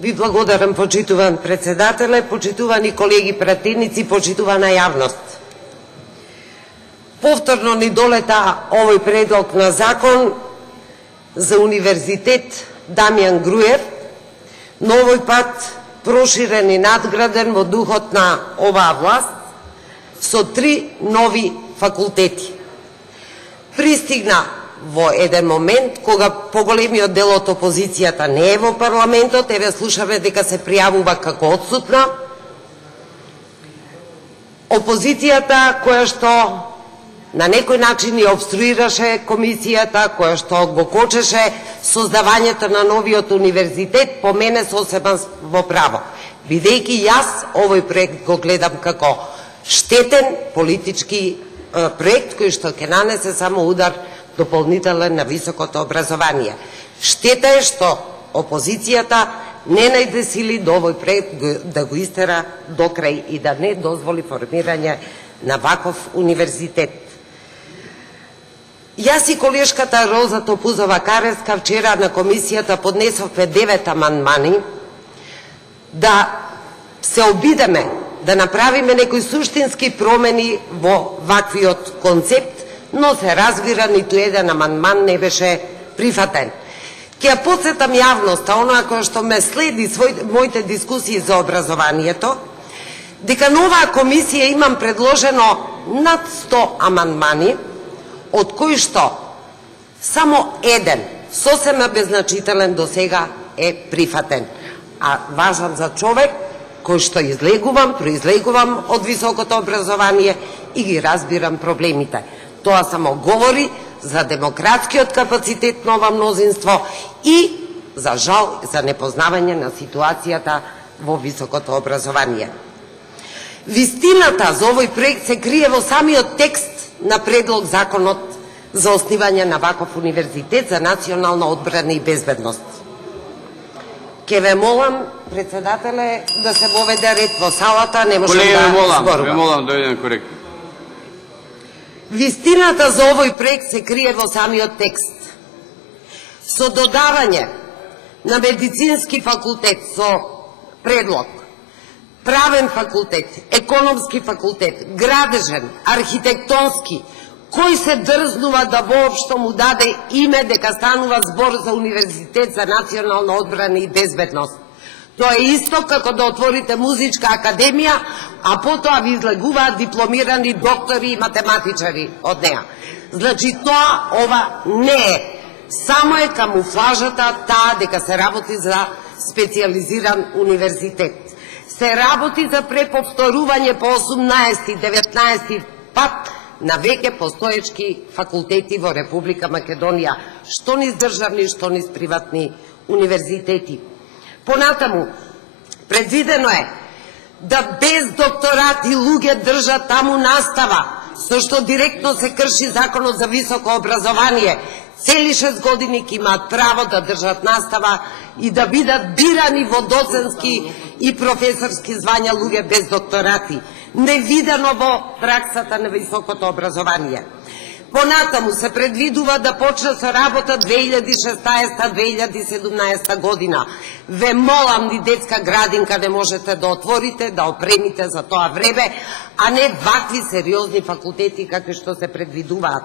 Ви благодарам, почитуван председателе, почитувани колеги пратеници, почитувана јавност. Повторно ни долета овој предлог на закон за Универзитет Дамјан Груев, но овој пат проширен и надграден во духот на оваа власт со 3 нови факултети. Пристигна во еден момент кога поголемиот дел од опозицијата не е во парламентот, еве слушаме дека се пријавува како отсутна. Опозицијата која што на некој начин ја обструираше комисијата, која што го кочеше создавањето на новиот универзитет, по мене сосема во право. Бидејќи јас овој проект го гледам како штетен политички проект кој што ќе нанесе само удар дополнителен на високото образование. Штета е што опозицијата не најде сили до овој проект да го истера до крај и да не дозволи формирање на ваков универзитет. Јас и колешката Роза Топузова Кареска вчера на комисијата поднесовме 9 амандмани да се обидеме да направиме некои суштински промени во ваквиот концепт, но се разбира ниту еден амандман не беше прифатен. Ќе ја подсетам јавноста, оноа која што ме следи моите дискусии за образованието, дека на оваа комисија имам предложено над 100 амандмани, од кои што само еден, сосема беззначителен до сега е прифатен. А важан за човек кој што произлегувам од високото образование и ги разбирам проблемите. Тоа само говори за демократскиот капацитет на ова мнозинство и, за жал, за непознавање на ситуацијата во високото образование. Вистината за овој проект се крие во самиот текст на предлог законот за основање на ваков универзитет за национална одбрана и безбедност. Ке ве молам, председателе, да се воведе ред во салата, не можам да зборувам. Ве молам да бидем коректни. Вистината за овој проект се крие во самиот текст. Со додавање на медицински факултет со предлог, правен факултет, економски факултет, градежен, архитектонски, кој се дрзнува да воопшто му даде име дека станува збор за универзитет за национална одбрана и безбедност. Тоа е исто како да отворите музичка академија, а потоа ви излегуваат дипломирани доктори и математичари од неа. Значи тоа ова не е. Само е камуфлажата таа дека се работи за специализиран универзитет. Се работи за преповторување по 18-19 пат на веќе постоечки факултети во Република Македонија, што низ државни, што низ приватни универзитети. Понатаму, предвидено е да без докторати луѓе држат таму настава, со што директно се крши законот за високо образование. Цели 6 години ќе имаат право да држат настава и да бидат бирани во доценски и професорски звања луѓе без докторати, невидено во праксата на високото образование. Понатаму се предвидува да почне со работа 2016-2017 година. Ве молам, ни детска градинка не можете да отворите, да опремите за тоа време, а не вакви сериозни факултети какви што се предвидуваат.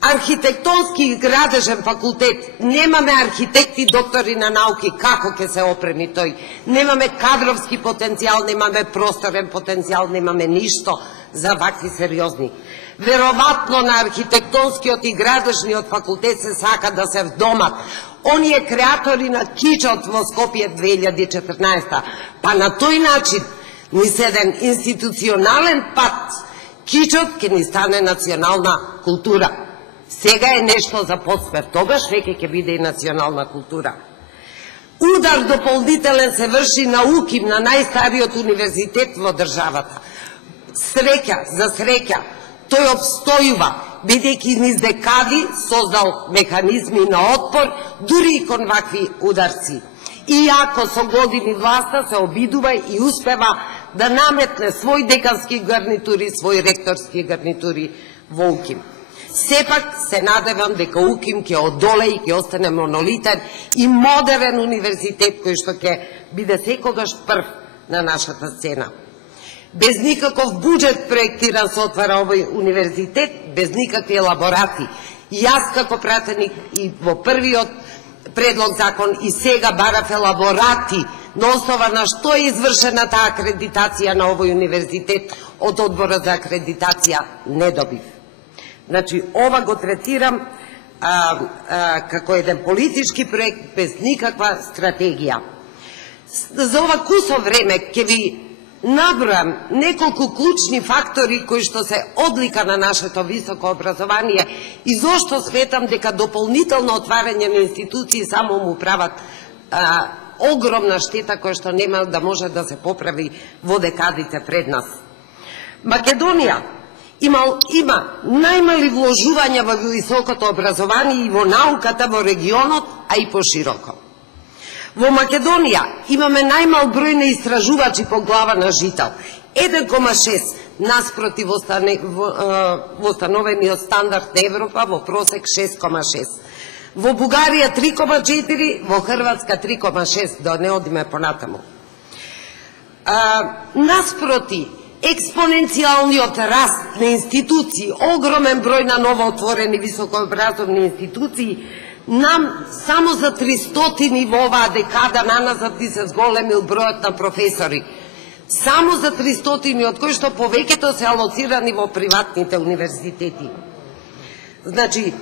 Архитектонски и градежен факултет, немаме архитекти, доктори на науки, како ќе се опреми тој? Немаме кадровски потенцијал, немаме просторен потенцијал, немаме ништо за вакви сериозни. Веројатно на архитектонскиот и градежниот факултет се сака да се вдомат оние креатори на кичот во Скопје 2014. Па на тој начин, низ еден институционален пат, кичот ќе ни стане национална култура. Сега е нешто за подсмев, тогаш веќе ќе биде и национална култура. Удар дополнителен се врши на УКИМ, на најстариот универзитет во државата. За среќа, тој обстојува, бидејќи низ декади создал механизми на отпор, дури и кон вакви ударци. Иако со години власта се обидува и успева да наметне свој декански гарнитури, свој ректорски гарнитури во УКИМ. Сепак се надевам дека УКИМ ќе одоле и ќе остане монолитен и модерен универзитет кој што ќе биде секогаш прв на нашата сцена. Без никаков буџет проектиран се отвара овој универзитет, без никакви елаборати. И јас како пратеник и во првиот предлог закон и сега барав елаборати на основа на што е извршена таа акредитација на овој универзитет од одбора за акредитација не добив. Значи, ова го третирам како еден политички проект без никаква стратегија. За ова кусо време ќе ви набројам неколку клучни фактори кои што се одлика на нашето високо образование и зошто сметам дека дополнително отварање на институции само му прават огромна штета која што нема да може да се поправи во декадите пред нас. Македонија има најмали вложувања во високото образование и во науката во регионот, а и пошироко. Во Македонија имаме најмал број на истражувачи по глава на жител, 1,6 наспроти востановениот стандард на Европа во просек 6,6. Во Бугарија 3,4, во Хрватска 3,6, да не одиме понатаму. Наспроти експоненцијалниот раст на институции, огромен број на новоотворени високообразовни институции, нам само за 300 во оваа декада наназад ни се зголемил бројот на професори. Само за 300, од кои што повеќето се алоцирани во приватните универзитети. Значи,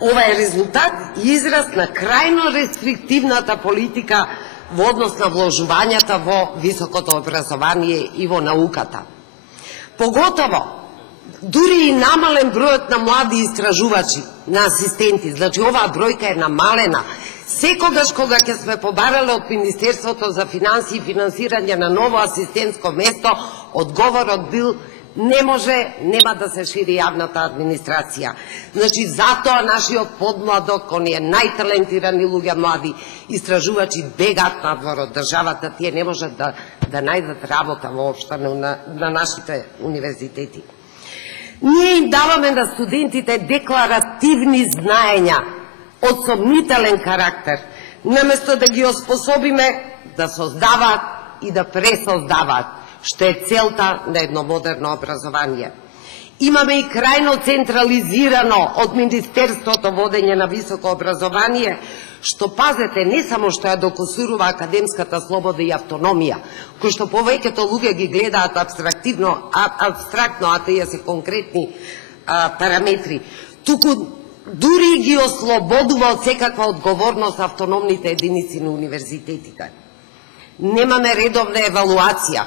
ова е резултат и израз на крајно рестриктивната политика во однос на вложувањата во високото образование и во науката. Поготово, дури и намален бројот на млади истражувачи, на асистенти, значи оваа бројка е намалена. Секогаш кога ќе сме побарале од Министерството за финансии и финансирање на ново асистентско место, одговорот бил не може, нема да се шири јавната администрација. Значи, затоа нашиот подмладок, оние најталентирани луѓе млади истражувачи бегаат надвор од државата, тие не можат да најдат работа воопшто на нашите универзитети. Ние им даваме на студентите декларативни знаења од сомнителен карактер, наместо да ги оспособиме да создаваат и да пресоздаваат, што е целта на едно модерно образование. Имаме и крајно централизирано од Министерството водење на високо образование, што, пазете, не само што ја докосурува академската слобода и автономија, кој што повеќето луѓе ги гледаат абстрактно, а тие се конкретни параметри, туку дури ги ослободува од секаква одговорност автономните единици на универзитетите. Немаме редовна евалуација,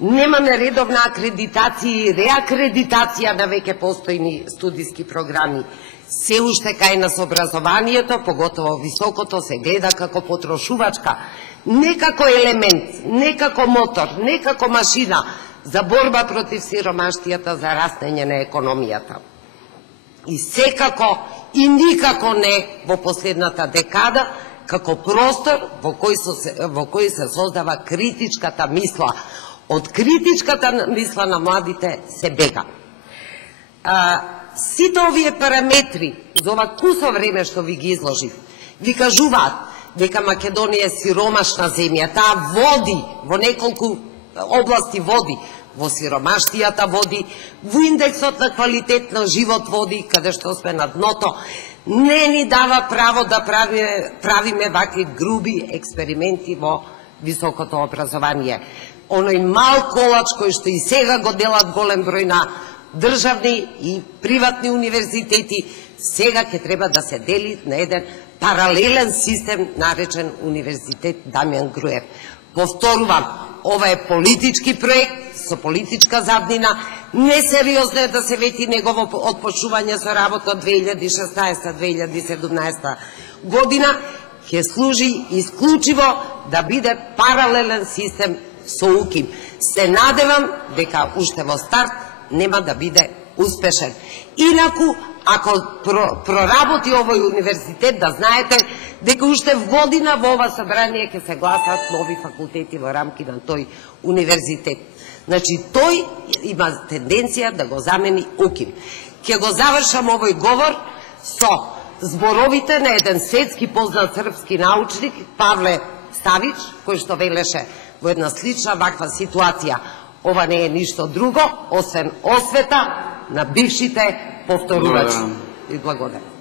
немаме редовна акредитација и реакредитација на веќе постојни студиски програми. Се уште кај нас образованието, поготово високото, се гледа како потрошувачка, не како елемент, не како мотор, не како машина за борба против сиромаштијата, за растење на економијата. И секако и никако не во последната декада, како простор во кој се создава критичката мисла. Од критичката мисла на младите се бега. Сите овие параметри за ова кусо време што ви ги изложив, ви кажуваат дека Македонија е сиромашна земја. Таа води во неколку области, води во сиромаштијата, води во индексот на квалитет на живот, води каде што сме на дното. Не ни дава право да правиме вакви груби експерименти во високото образование. Оној мал колач кој што и сега го делат голем број на државни и приватни универзитети, сега ќе треба да се дели на еден паралелен систем наречен Универзитет Дамјан Груев. Повторувам, ова е политички проект со политичка заднина, несериозно е да се вети негово отпочнување со работа од 2016-2017 година, ќе служи исклучиво да биде паралелен систем со УКИМ. Се надевам дека уште во старт нема да биде успешен. Инаку, ако проработи овој универзитет, да знаете дека уште в година во ова собрание ќе се гласат нови факултети во рамки на тој универзитет. Значи, тој има тенденција да го замени УКИМ. Ќе го завршам овој говор со зборовите на еден светски познат српски научник Павле Ставич, кој што велеше во една слична ваква ситуација: ова не е ништо друго освен освета на бившите повторувачи. И благодарам.